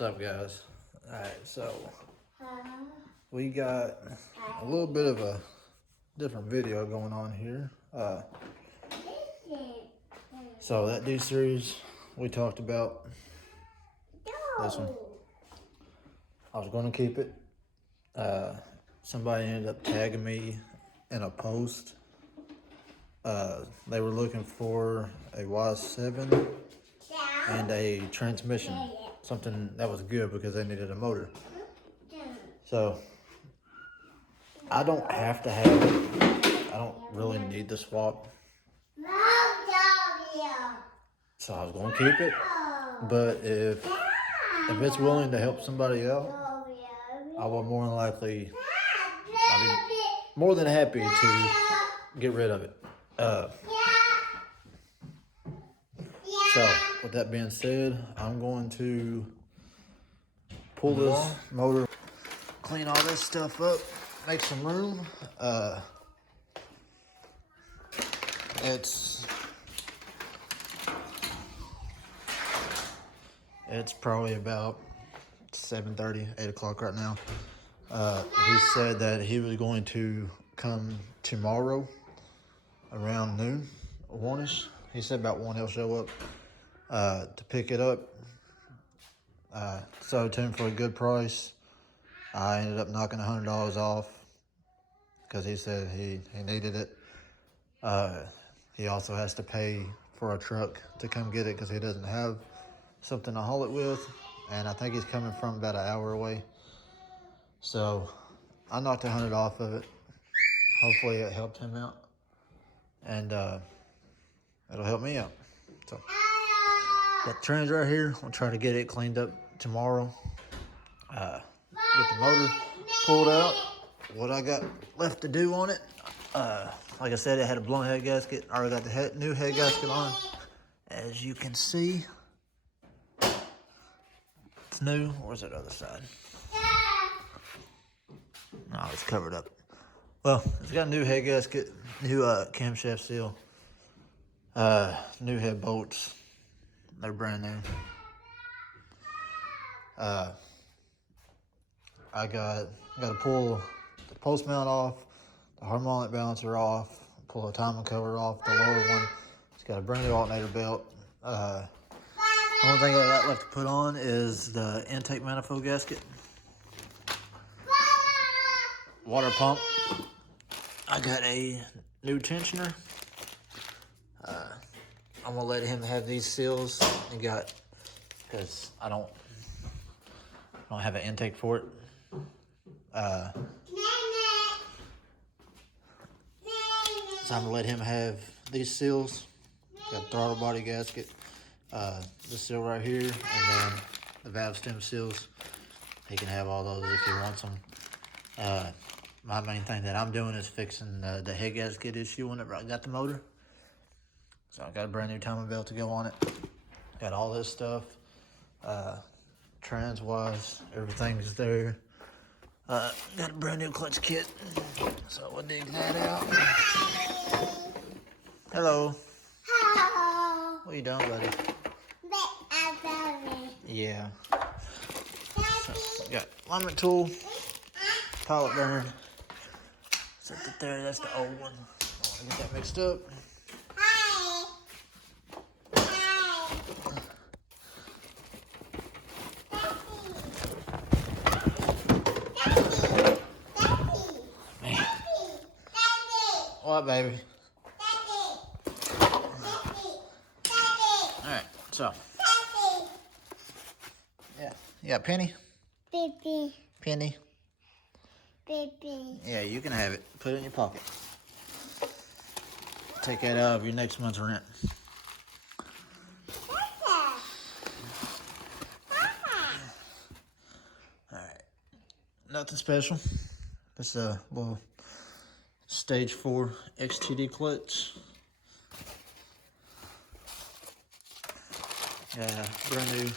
What's up, guys? Alright, so we got a little bit of a different video going on here. So that D series we talked about, this one, I was going to keep it. Somebody ended up tagging me in a post. They were looking for a Y7 and a transmission, something that was good because they needed a motor. So I don't have to have it. I don't really need the swap. So I was gonna keep it, but if it's willing to help somebody out, I will more than likely, I'll be more than happy to get rid of it. So with that being said, I'm going to pull this motor, clean all this stuff up, make some room. It's probably about 7:30, 8 o'clock right now. He said that he was going to come tomorrow around noon, 1-ish. He said about 1 he'll show up to pick it up. So to him for a good price. I ended up knocking $100 off because he said he needed it. He also has to pay for a truck to come get it because he doesn't have something to haul it with, and I think he's coming from about an hour away. So I knocked $100 off of it. Hopefully it helped him out, and it'll help me out. So got the trans right here. I'll try to get it cleaned up tomorrow. Get the motor pulled out. What I got left to do on it, like I said, it had a blown head gasket. I already got the new head gasket on. As you can see, it's new. Where's that other side? No, it's covered up. Well, it's got a new head gasket, new camshaft seal, new head bolts. They're brand new. I got to pull the post mount off, the harmonic balancer off, pull the timing cover off, the lower one. It's got a brand new alternator belt. The only thing I got left to put on is the intake manifold gasket. Water pump. I got a new tensioner. I'm gonna let him have these seals. Because I don't have an intake for it. So I'm gonna let him have these seals. Got a throttle body gasket, this seal right here, and then the valve stem seals. He can have all those if he wants them. My main thing that I'm doing is fixing the head gasket issue whenever I got the motor. So I got a brand new timing belt to go on it. Got all this stuff. Trans-wise, everything's there. Got a brand new clutch kit, so we'll dig that out. Hello. Hello. What are you doing, buddy? Yeah. So, we got alignment tool, pilot burner. Set it there, that's the old one. I don't want to get that mixed up. What, baby? Alright, so. Yeah. You got Penny? Baby. Penny? Baby. Yeah, you can have it. Put it in your pocket. Take that out of your next month's rent. Alright. Nothing special. Just a little Stage 4 XTD clutch. Yeah, brand new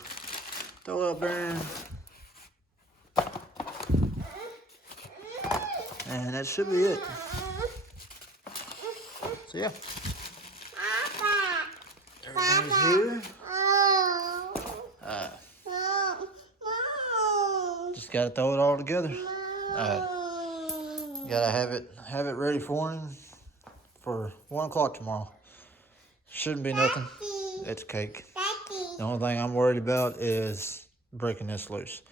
oil bearing. And that should be it. So yeah. Everything's here. got to throw it all together. Gotta have it ready for him for 1 o'clock tomorrow. Shouldn't be nothing. It's cake. The only thing I'm worried about is breaking this loose.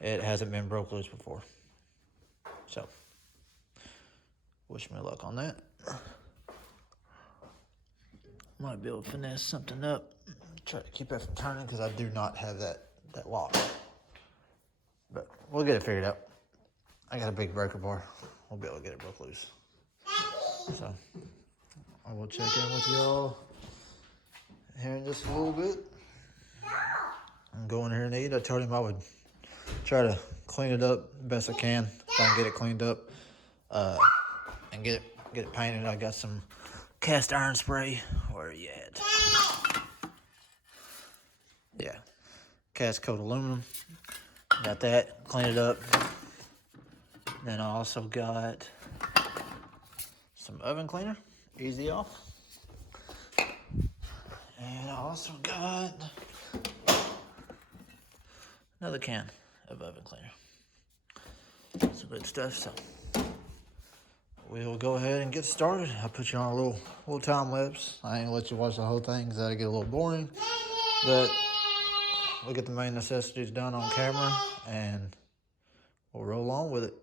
It hasn't been broke loose before. So, wish me luck on that. Might be able to finesse something up. Try to keep that from turning because I do not have that lock. But we'll get it figured out. I got a big breaker bar. We'll be able to get it broke loose. So, I will check in with y'all here in just a little bit. I'm going here and eat. I told him I would try to clean it up best I can if I can get it cleaned up and get it painted. I got some cast iron spray. Where are you at? Yeah, cast coat aluminum. Got that, clean it up. Then I also got some oven cleaner, easy off. And I also got another can of oven cleaner. Some good stuff, so we'll go ahead and get started. I'll put you on a little time lapse. I ain't gonna let you watch the whole thing because that'll get a little boring. But we'll get the main necessities done on camera and we'll roll on with it.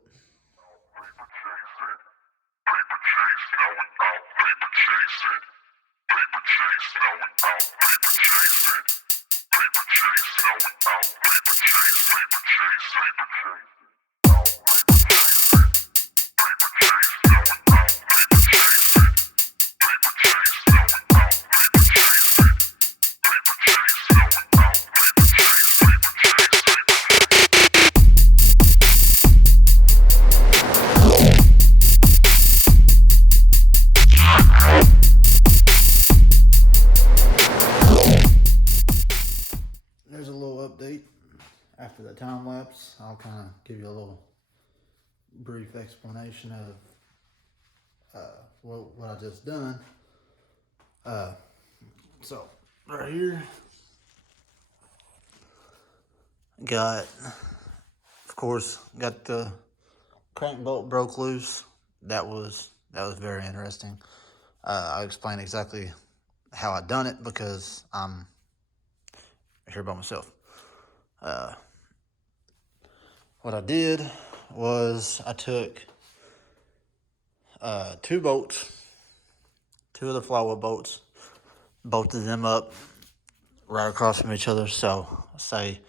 There's a little update after the time lapse. I'll kind of give you a little brief explanation of what I just done. So right here, of course, got the crank bolt broke loose. That was very interesting. I'll explain exactly how I done it because I'm here by myself. What I did was I took 2 bolts, 2 of the flywheel bolts, bolted them up right across from each other. So say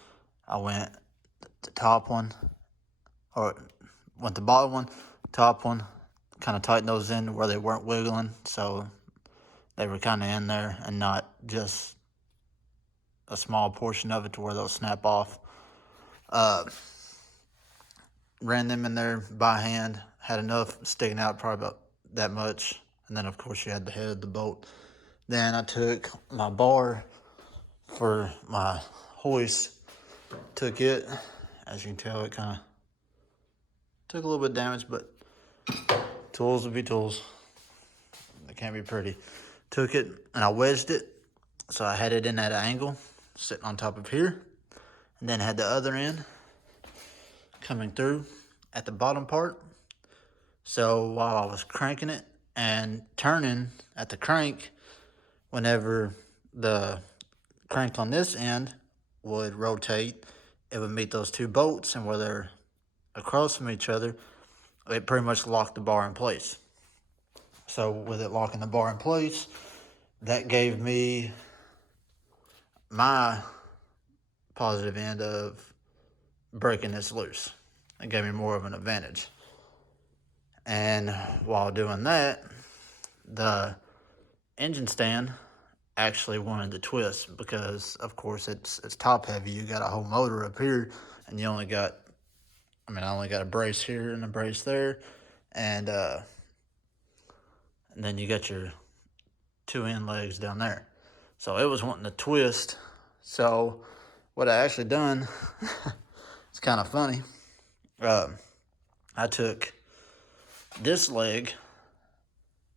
I went the top one, or went the bottom one, top one, kind of tighten those in where they weren't wiggling, so they were kind of in there and not just a small portion of it to where they'll snap off. Ran them in there by hand, had enough sticking out, probably about that much. And then of course you had the head of the bolt. Then I took my bar for my hoist, took it, as you can tell, it kind of took a little bit of damage, but tools will be tools. They can't be pretty. Took it and I wedged it, so I had it in at an angle, sitting on top of here, and then had the other end coming through at the bottom part. So while I was cranking it and turning at the crank, whenever the crank on this end would rotate, it would meet those 2 bolts, and where they're across from each other, it pretty much locked the bar in place. So with it locking the bar in place, that gave me my positive end of breaking this loose. It gave me more of an advantage. And while doing that, the engine stand actually wanted to twist because, of course, it's top heavy. You got a whole motor up here, and you only got, I only got a brace here and a brace there, and then you got your 2 end legs down there. So it was wanting to twist. So what I actually done, it's kind of funny. I took this leg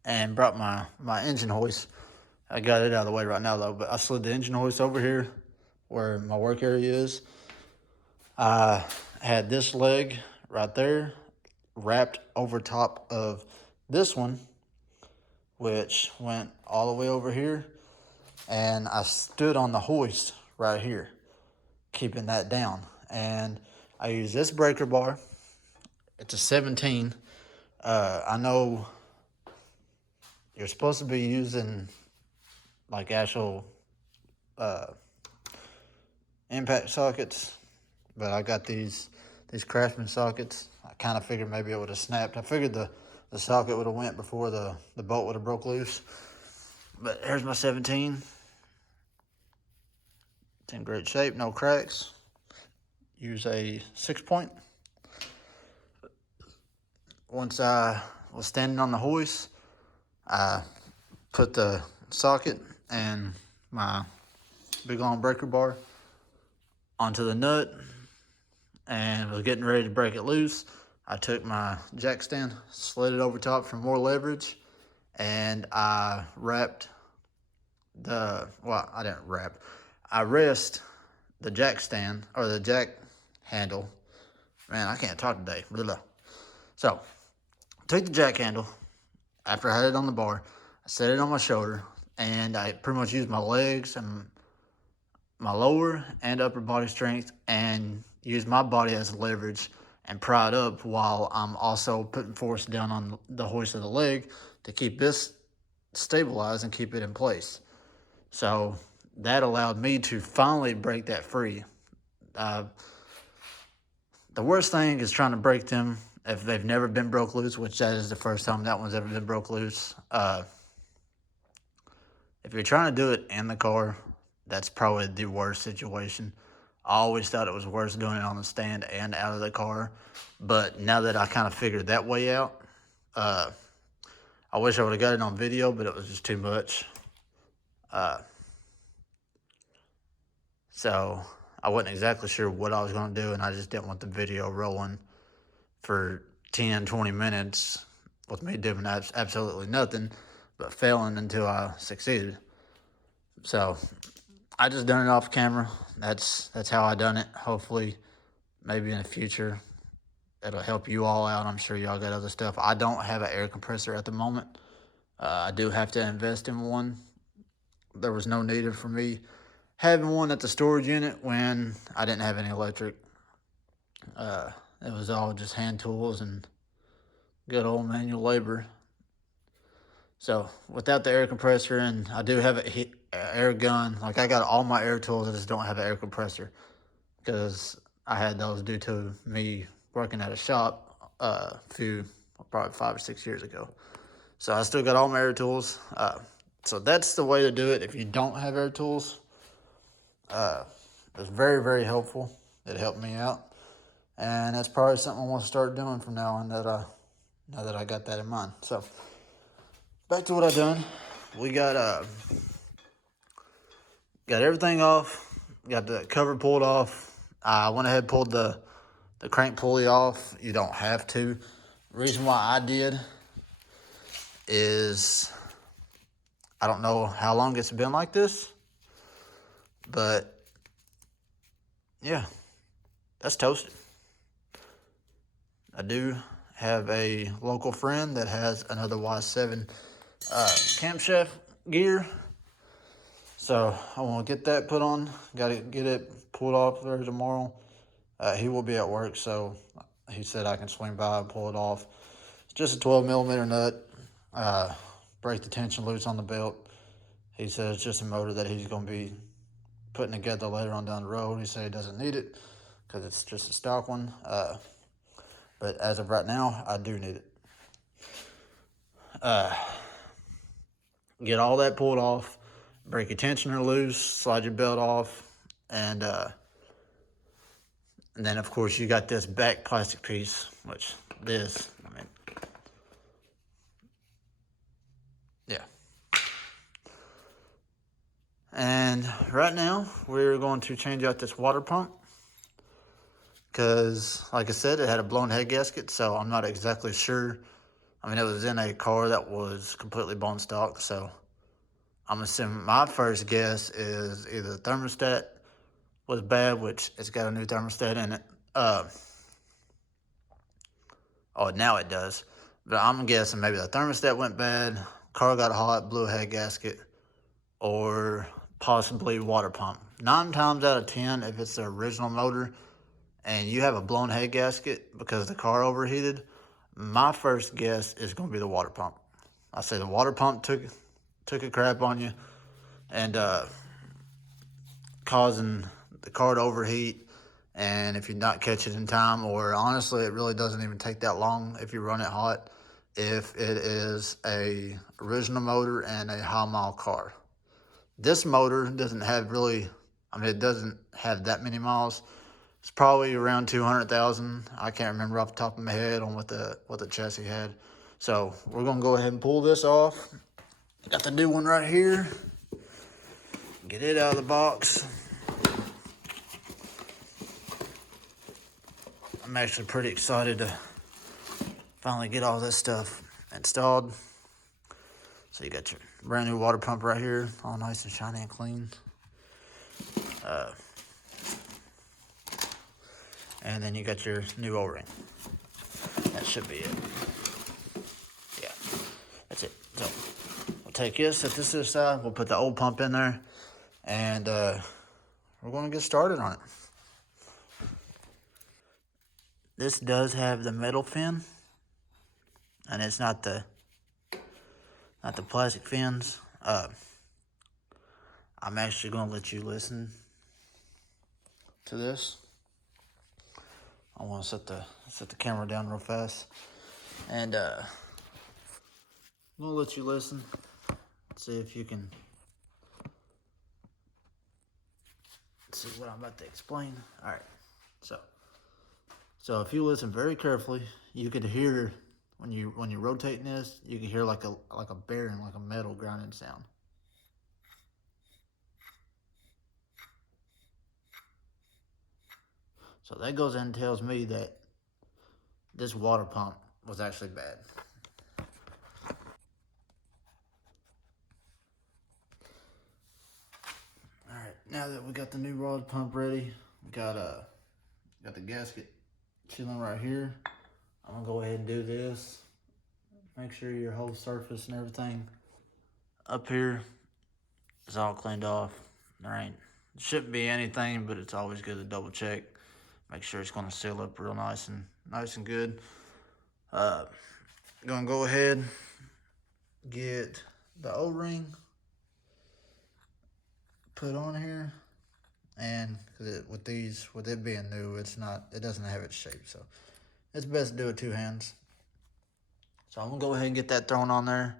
and brought my engine hoist. I got it out of the way right now though, but I slid the engine hoist over here where my work area is. I had this leg right there wrapped over top of this one, which went all the way over here. And I stood on the hoist right here, keeping that down. And I use this breaker bar. It's a 17. I know you're supposed to be using like actual impact sockets, but I got these Craftsman sockets. I kind of figured maybe it would have snapped. I figured the socket would have went before the bolt would have broke loose. But here's my 17. It's in great shape, no cracks. Use a 6-point. Once I was standing on the hoist, I put the socket and my big long breaker bar onto the nut and was getting ready to break it loose. I took my jack stand, slid it over top for more leverage, and I wrapped I didn't wrap. I rest the jack stand, or the jack handle. Man, I can't talk today. Blah, blah. So, took the jack handle, after I had it on the bar, I set it on my shoulder, and I pretty much used my legs and my lower and upper body strength and used my body as leverage and pry it up while I'm also putting force down on the hoist of the leg to keep this stabilized and keep it in place. So that allowed me to finally break that free. The worst thing is trying to break them if they've never been broke loose, which that is the first time that one's ever been broke loose. If you're trying to do it in the car, that's probably the worst situation. I always thought it was worse doing it on the stand and out of the car. But now that I kind of figured that way out, I wish I would have got it on video, but it was just too much. So I wasn't exactly sure what I was going to do, and I just didn't want the video rolling for 10, 20 minutes with me doing absolutely nothing but failing until I succeeded. So I just done it off camera. That's how I done it. Hopefully, maybe in the future, it'll help you all out. I'm sure y'all got other stuff. I don't have an air compressor at the moment. I do have to invest in one. There was no need for me having one at the storage unit when I didn't have any electric. It was all just hand tools and good old manual labor. So without the air compressor, and I do have an air gun. Like, I got all my air tools, I just don't have an air compressor because I had those due to me working at a shop probably 5 or 6 years ago. So I still got all my air tools. So that's the way to do it if you don't have air tools. It's very, very helpful. It helped me out. And that's probably something I want to start doing from now on, now that I got that in mind. So back to what I done. We got everything off. Got the cover pulled off. I went ahead and pulled the crank pulley off. You don't have to. The reason why I did is I don't know how long it's been like this, but yeah, that's toasted. I do have a local friend that has another Y7 camshaft gear, so I want to get that put on. Got to get it pulled off there tomorrow. He will be at work, so he said I can swing by and pull it off. It's just a 12mm nut. Break the tension loose on the belt. He said it's just a motor that he's going to be putting together later on down the road. He said he doesn't need it because it's just a stock one. But as of right now, I do need it. Get all that pulled off. Break your tensioner loose. Slide your belt off. And then, of course, you got this back plastic piece, which yeah. And right now, we're going to change out this water pump because, like I said, it had a blown head gasket, so I'm not exactly sure. I mean, it was in a car that was completely bone stock, so I'm assuming my first guess is either the thermostat was bad, which it's got a new thermostat in it, Oh, now it does. But I'm guessing maybe the thermostat went bad, car got hot, blew a head gasket, or possibly water pump. 9 times out of 10, if it's the original motor and you have a blown head gasket because the car overheated, my first guess is going to be the water pump. I say the water pump took a crap on you and causing the car to overheat. And if you not catch it in time, or honestly, it really doesn't even take that long if you run it hot, if it is a original motor and a high mile car. This motor doesn't have really, it doesn't have that many miles. It's probably around 200,000. I can't remember off the top of my head on what the chassis had. So we're gonna go ahead and pull this off. Got the new one right here. Get it out of the box. I'm actually pretty excited to finally get all this stuff installed. So you got your brand new water pump right here, all nice and shiny and clean. And then you got your new O-ring. That should be it. Yeah, that's it. So we'll take this, set this to the side. We'll put the old pump in there, and we're going to get started on it. This does have the metal fin, and it's not the plastic fins. I'm actually going to let you listen to this. I want to set the camera down real fast, and I'm going to let you listen. See if you can see what I'm about to explain. All right, so if you listen very carefully, you could hear when you're rotating this, you can hear like a bearing, like a metal grinding sound. So that goes in and tells me that this water pump was actually bad. All right, now that we got the new rod pump ready, we got the gasket chilling right here. I'm gonna go ahead and do this. Make sure your whole surface and everything up here is all cleaned off. Shouldn't be anything, but it's always good to double check. Make sure it's gonna seal up real nice and good. Gonna go ahead, get the O-ring put on here, and with it being new, it doesn't have its shape, so it's best to do it 2 hands. So I'm gonna go ahead and get that thrown on there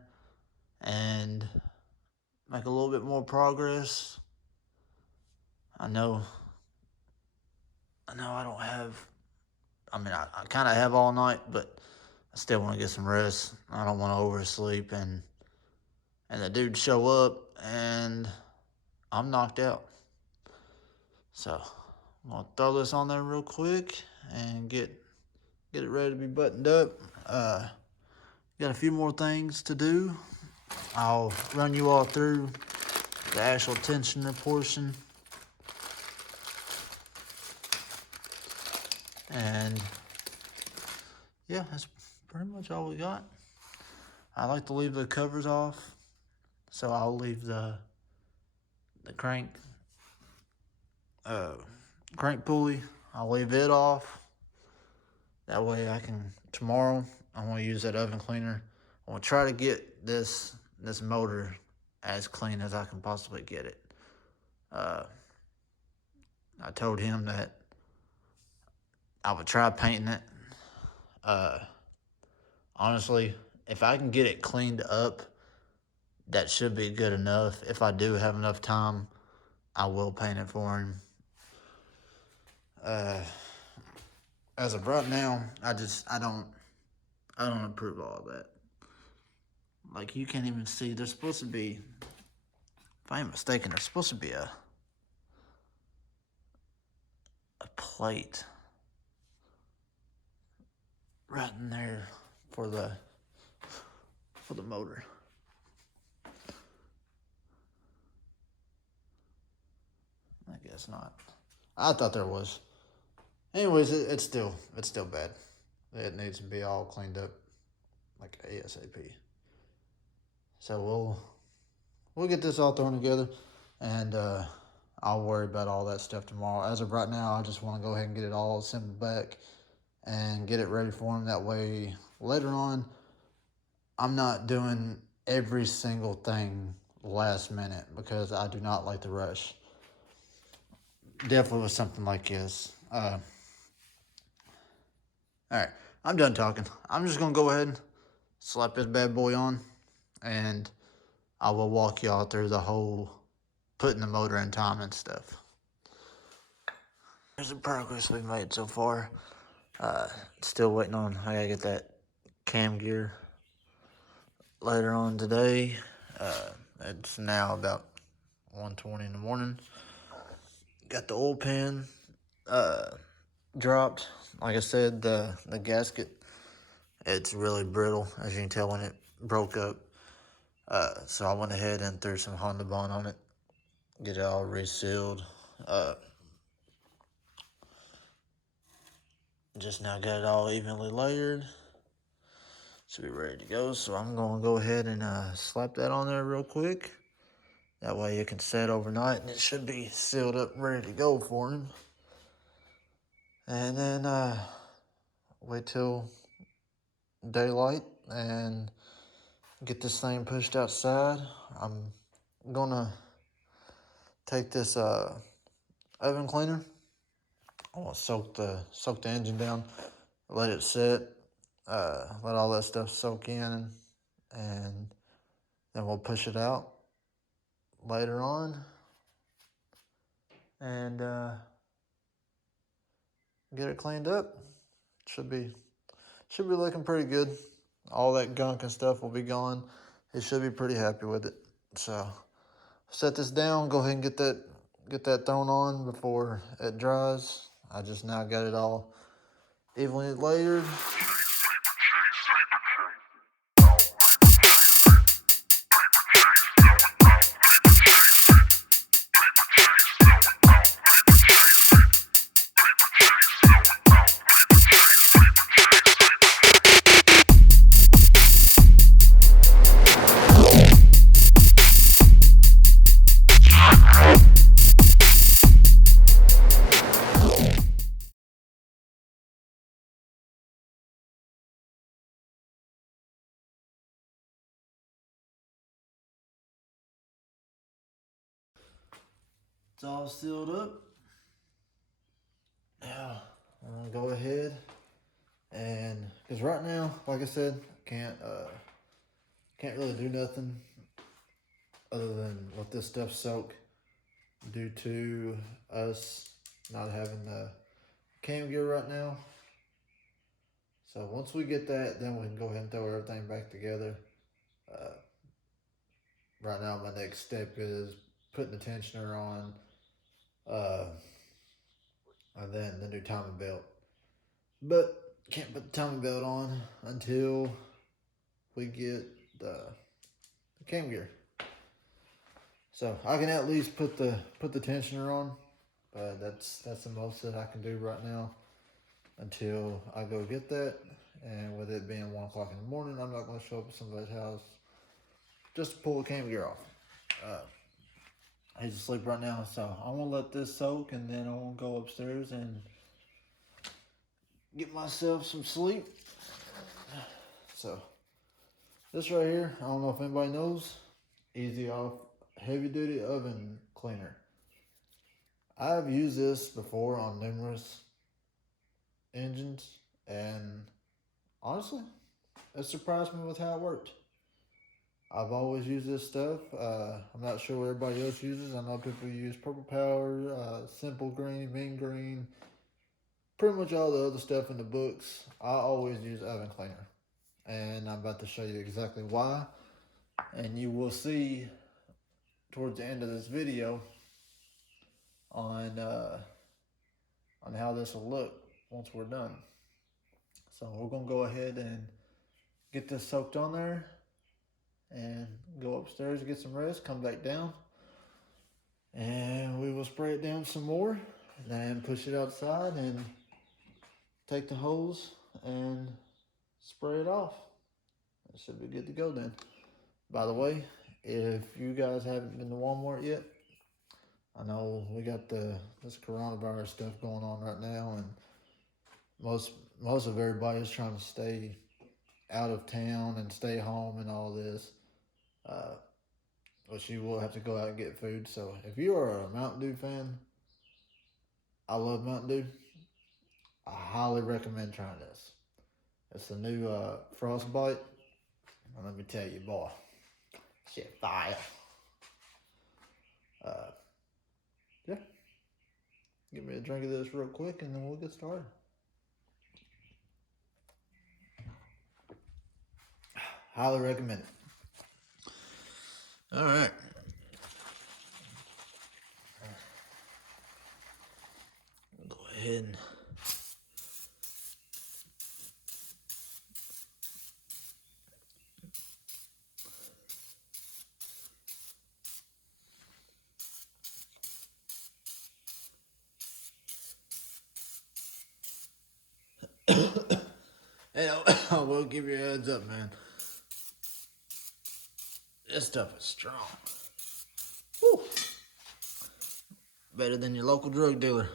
and make a little bit more progress. I know I don't have, I kind of have all night, but I still want to get some rest. I don't want to oversleep and the dude show up and I'm knocked out. So I'm gonna throw this on there real quick and get it ready to be buttoned up. Got a few more things to do. I'll run you all through the actual tensioner portion. And yeah, that's pretty much all we got. I like to leave the covers off, so I'll leave the crank pulley. I'll leave it off. That way tomorrow I'm gonna use that oven cleaner. I'm gonna try to get this motor as clean as I can possibly get it. I told him that I would try painting it. Honestly, if I can get it cleaned up, that should be good enough. If I do have enough time, I will paint it for him. As of right now, I don't approve all of that. Like, you can't even see, there's supposed to be, if I ain't mistaken, there's supposed to be a plate right in there for the motor. I guess not. I thought there was. Anyways, it's still bad. it needs to be all cleaned up like ASAP. So we'll get this all thrown together, and I'll worry about all that stuff tomorrow. As of right now, I just want to go ahead and get it all assembled back and get it ready for him. That way, later on, I'm not doing every single thing last minute because I do not like to rush. Definitely with something like this. All right, I'm done talking. I'm just gonna go ahead and slap this bad boy on, and I will walk y'all through the whole putting the motor in time and stuff. Here's the progress we've made so far. Still waiting on, I gotta get that cam gear later on today. It's now about 1:20 in the morning. Got the oil pan dropped. Like I said, the gasket, it's really brittle, as you can tell when it broke up. So I went ahead and threw some Honda Bond on it, get it all resealed. Just now got it all evenly layered. Should be ready to go. So I'm gonna go ahead and slap that on there real quick. That way it can set overnight and it should be sealed up, ready to go for him. And then wait till daylight and get this thing pushed outside. I'm gonna take this oven cleaner. I want to soak the engine down, let it sit, let all that stuff soak in, and then we'll push it out later on and get it cleaned up. Should be looking pretty good. All that gunk and stuff will be gone. He should be pretty happy with it. So set this down, go ahead and get that thrown on before it dries. I just now got it all evenly layered. It's all sealed up. Now I'm gonna go ahead and because right now, like I said, can't really do nothing other than let this stuff soak due to us not having the cam gear right now. So once we get that, then we can go ahead and throw everything back together. Right now, my next step is putting the tensioner on, and then the new timing belt. But can't put the timing belt on until we get the cam gear. So I can at least put the tensioner on, but that's the most that I can do right now until I go get that. And with it being 1 o'clock in the morning, I'm not going to show up at somebody's house just to pull the cam gear off. He's asleep right now, so I'm gonna let this soak, and then I'm gonna go upstairs and get myself some sleep. So this right here, I don't know if anybody knows, Easy Off heavy duty oven cleaner. I've used this before on numerous engines, and honestly, it surprised me with how it worked. I've always used this stuff. I'm not sure what everybody else uses. I know people use Purple Power, Simple Green, Mean Green, pretty much all the other stuff in the books. I always use oven cleaner, and I'm about to show you exactly why. And you will see towards the end of this video on how this will look once we're done. So we're gonna go ahead and get this soaked on there and go upstairs to get some rest, come back down, and we will spray it down some more, then push it outside and take the hose and spray it off. It should be good to go then. By the way, if you guys haven't been to Walmart yet, I know we got this coronavirus stuff going on right now, and most of everybody is trying to stay out of town and stay home and all this. But you will have to go out and get food. So if you are a Mountain Dew fan, I love Mountain Dew. I highly recommend trying this. It's a new Frostbite. And let me tell you, boy, shit fire. Yeah. Give me a drink of this real quick and then we'll get started. Highly recommend it. All right. Go ahead and hey, I will give you a heads up, man. This stuff is strong. Woo. Better than your local drug dealer.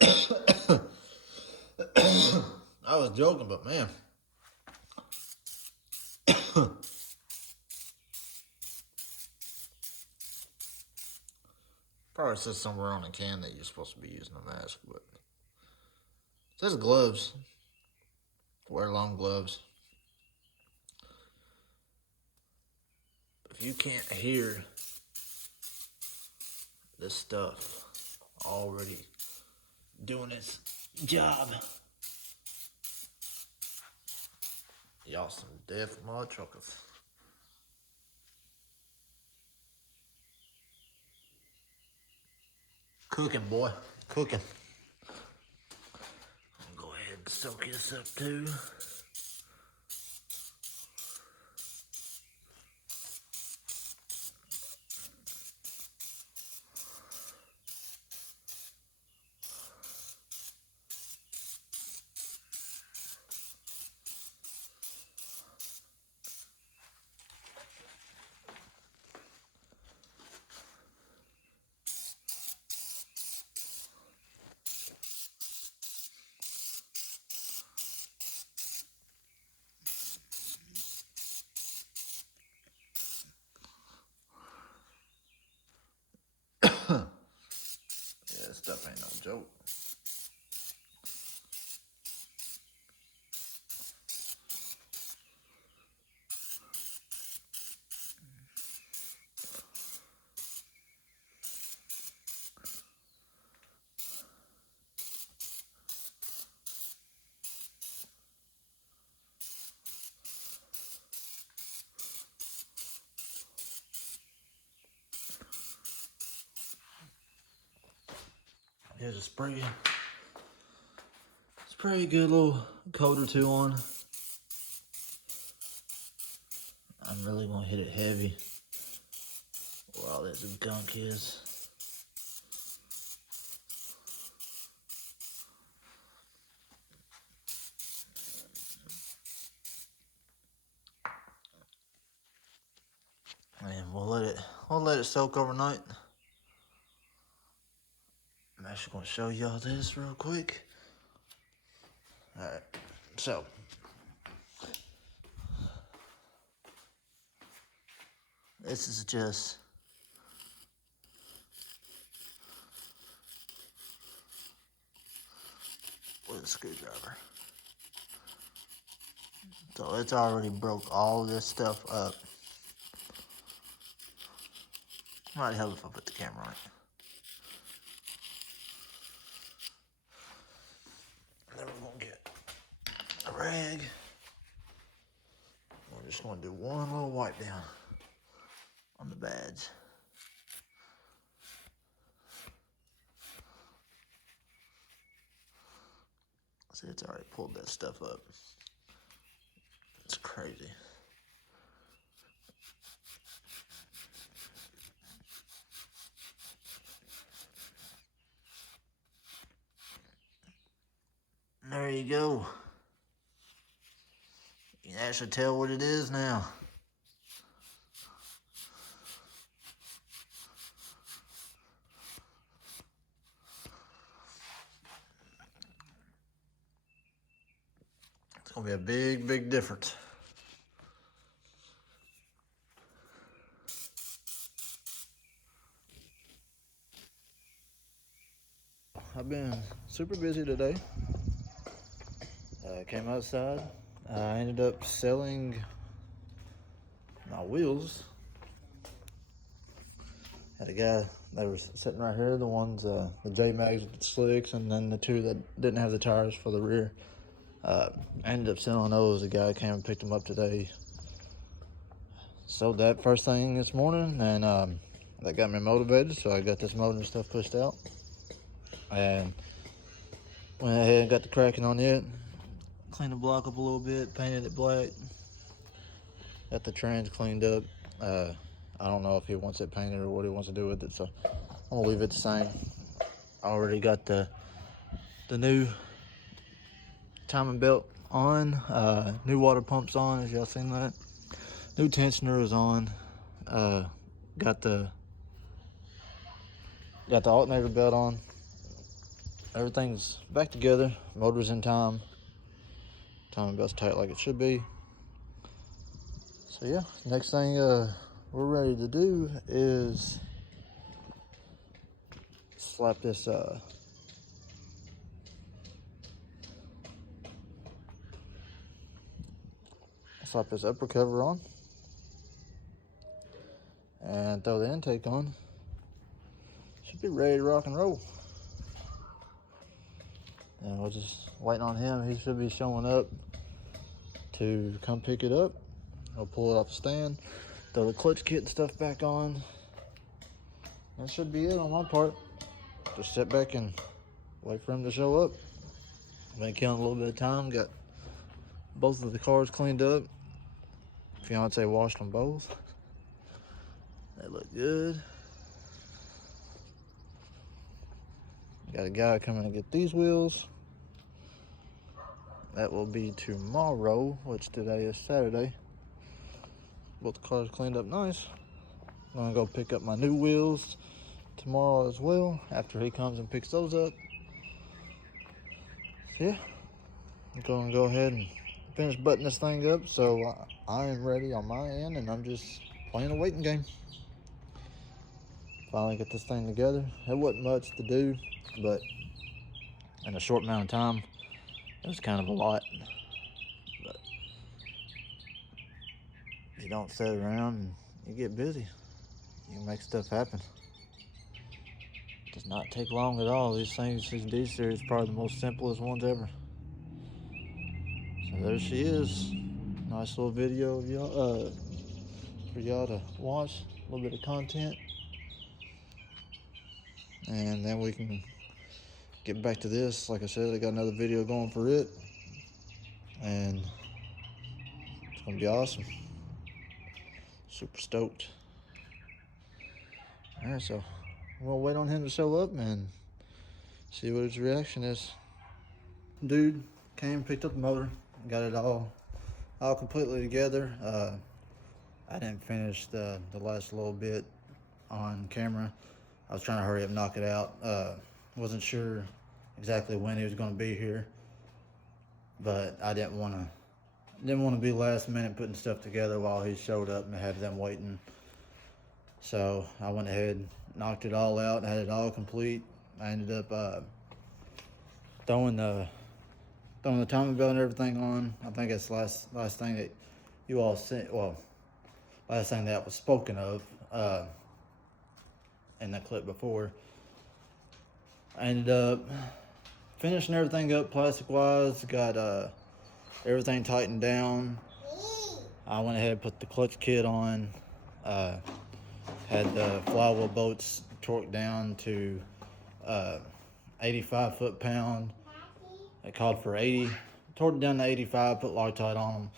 I was joking, but man. Probably says somewhere on the can that you're supposed to be using a mask, but it says gloves. Wear long gloves. If you can't hear this stuff already doing its job, y'all some deaf mud truckers. Cooking, boy. Cooking. I'll go ahead and soak this up too. Yeah, this stuff ain't no joke. Here's a spray. Spray a good little coat or two on. I'm really gonna hit it heavy where all this gunk is. And we'll let it soak overnight. I'm actually gonna show y'all this real quick. Alright, so this is just with a screwdriver. So it's already broke all this stuff up. Might help if I put the camera on it. Then we're gonna get a rag. We're just gonna do one little wipe down on the badge. See, it's already pulled that stuff up. It's crazy. There you go. You can actually tell what it is now. It's gonna be a big, big difference. I've been super busy today. Came outside. I ended up selling my wheels. Had a guy that was sitting right here, the ones, the J-Mags with the slicks, and then the two that didn't have the tires for the rear. I ended up selling those. The guy came and picked them up today. Sold that first thing this morning, and that got me motivated, so I got this motor and stuff pushed out. And went ahead and got the cracking on it. Cleaned the block up a little bit, painted it black. Got the trans cleaned up. I don't know if he wants it painted or what he wants to do with it, so I'm gonna leave it the same. I already got the new timing belt on, new water pumps on, as y'all seen that. New tensioner is on. Got the alternator belt on. Everything's back together. Motor's in time. Timing belt's tight like it should be. So yeah, next thing we're ready to do is slap this upper cover on and throw the intake on. Should be ready to rock and roll. And we're just waiting on him. He should be showing up to come pick it up. I'll pull it off the stand, throw the clutch kit and stuff back on. That should be it on my part. Just sit back and wait for him to show up. Been killing a little bit of time. Got both of the cars cleaned up. Fiance washed them both. They look good. Got a guy coming to get these wheels. That will be tomorrow, which today is Saturday. Both the cars cleaned up nice. I'm gonna go pick up my new wheels tomorrow as well, after he comes and picks those up. So yeah, I'm gonna go ahead and finish buttoning this thing up, so I am ready on my end, and I'm just playing a waiting game. Finally get this thing together. It wasn't much to do, but in a short amount of time, it was kind of a lot. But you don't sit around and you get busy. You can make stuff happen. It does not take long at all. These things, these D-series, probably the most simplest ones ever. So there she is. Nice little video of y'all, for y'all to watch. A little bit of content. And then we can get back to this. Like I said, I got another video going for it. And it's gonna be awesome. Super stoked. All right, so I'm gonna wait on him to show up and see what his reaction is. Dude came, picked up the motor, got it all completely together. I didn't finish the last little bit on camera. I was trying to hurry up and knock it out. Wasn't sure exactly when he was gonna be here, but I didn't want to be last minute putting stuff together while he showed up and have them waiting. So I went ahead, knocked it all out, had it all complete. I ended up throwing the timing belt and everything on. I think it's last thing that you all seen. Well, last thing that was spoken of in the clip before. I ended up finishing everything up plastic wise. Got everything tightened down. I went ahead and put the clutch kit on. Had the flywheel bolts torqued down to 85 foot-pound. It called for 80. Torqued it down to 85, put Loctite on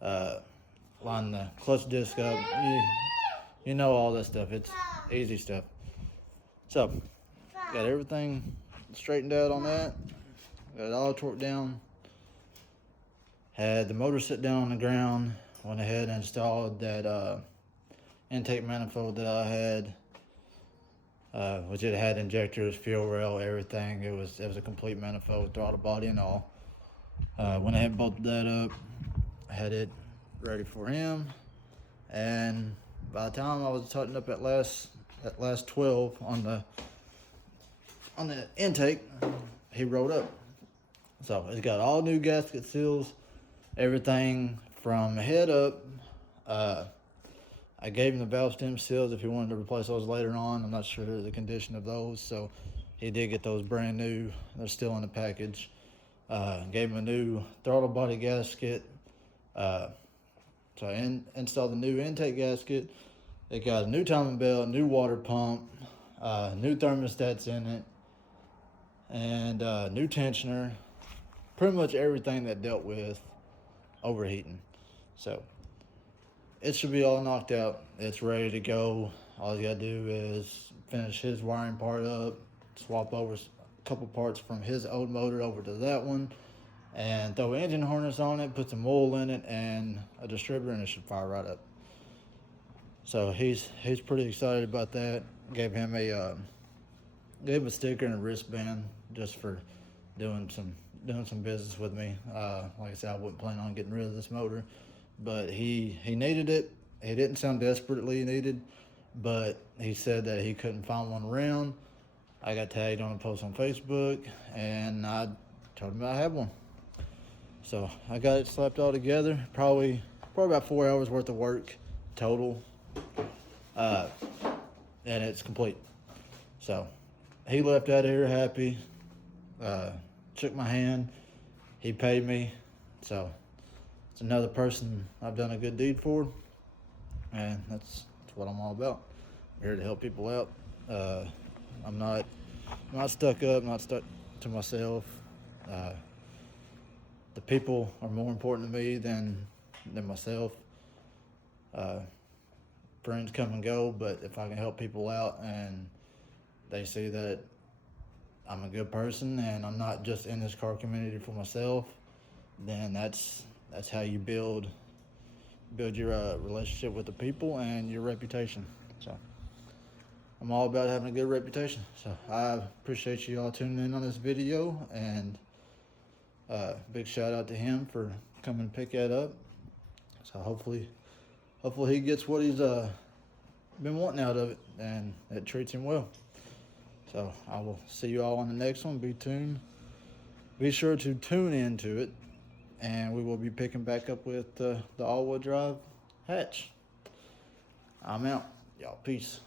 them. Lined the clutch disc up. You know all that stuff. It's easy stuff. So, got everything straightened out on that. Got it all torqued down. Had the motor sit down on the ground, went ahead and installed that intake manifold that I had, which it had injectors, fuel rail, everything. It was a complete manifold, throttle body and all. Went ahead and bolted that up, had it ready for him, and by the time I was tightened up at last 12 on the intake, he rolled up. So it's got all new gasket seals, everything from head up. I gave him the valve stem seals if he wanted to replace those later on. I'm not sure the condition of those, so he did get those brand new. They're still in the package. Gave him a new throttle body gasket. So I installed the new intake gasket. It got a new timing belt, new water pump, new thermostats in it, and new tensioner. Pretty much everything that dealt with overheating. So it should be all knocked out. It's ready to go. All you gotta do is finish his wiring part up, swap over a couple parts from his old motor over to that one, and throw an engine harness on it, put some oil in it and a distributor, and it should fire right up. So he's pretty excited about that. Gave him a sticker and a wristband just for doing some business with me. Like I said, I wasn't planning on getting rid of this motor, but he needed it. He didn't sound desperately needed, but he said that he couldn't find one around. I got tagged on a post on Facebook, and I told him I had one. So I got it slapped all together. Probably about 4 hours worth of work total, and it's complete. So he left out of here happy. Shook my hand. He paid me. So it's another person I've done a good deed for, and that's what I'm all about. I'm here to help people out. I'm not stuck up, not stuck to myself. The people are more important to me than myself. Friends come and go, but if I can help people out and they see that I'm a good person and I'm not just in this car community for myself, then that's how you build your relationship with the people and your reputation. So I'm all about having a good reputation. So I appreciate you all tuning in on this video, and big shout out to him for coming to pick that up. So hopefully he gets what he's been wanting out of it, and it treats him well. So I will see you all on the next one. Be sure to tune into it, and we will be picking back up with the all-wheel drive hatch. I'm out. Y'all, peace.